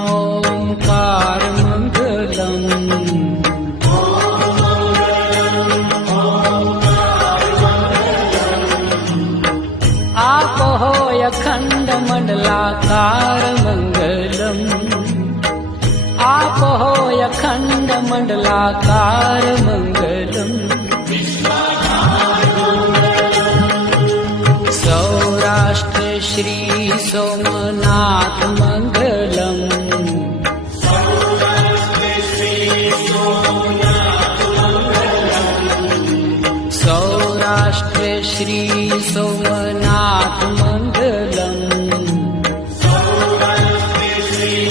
ओंकार मंगलम। आप हो अखंड मंडलाकार मंगलम। आप हो अखंड मंडलाकार मंगलम। सौराष्ट्र श्री सोमनाथ मंगलम। सौराष्ट्र श्री